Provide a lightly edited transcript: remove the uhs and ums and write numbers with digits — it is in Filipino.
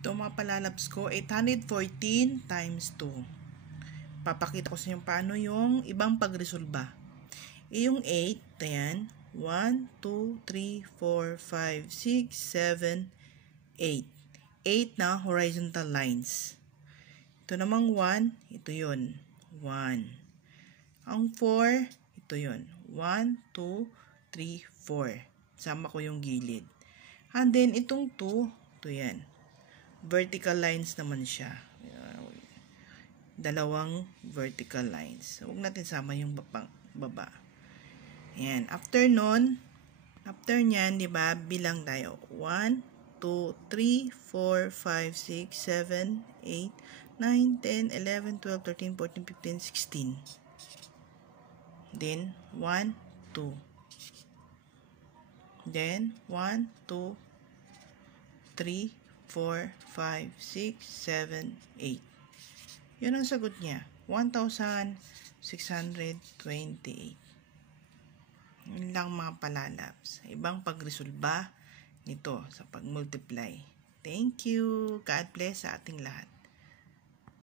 Ito mga palalabs ko, 814 times 2. Papakita ko sa inyo paano yung ibang pagresolba. Yung 8, ayan, 1, 2, 3, 4, 5, 6, 7, 8. 8 na horizontal lines. Ito namang 1, ito yun, 1. Ang 4, ito yun, 1, 2, 3, 4. Sama ko yung gilid. And then, itong 2, ito yan. Vertical lines naman siya. Dalawang vertical lines. Huwag natin sama yung baba. Ayan. After nun, after nyan, di ba, bilang tayo. 1, 2, 3, 4, 5, 6, 7, 8, 9, 10, 11, 12, 13, 14, 15, 16. Then, 1, 2. Then, 1, 2, 3, 4, 5, 6, 7, 8. Yun ang sagot niya. 1,628. Yun lang mga palalabs. Ibang pagresolba nito sa pag-multiply. Thank you. God bless sa ating lahat.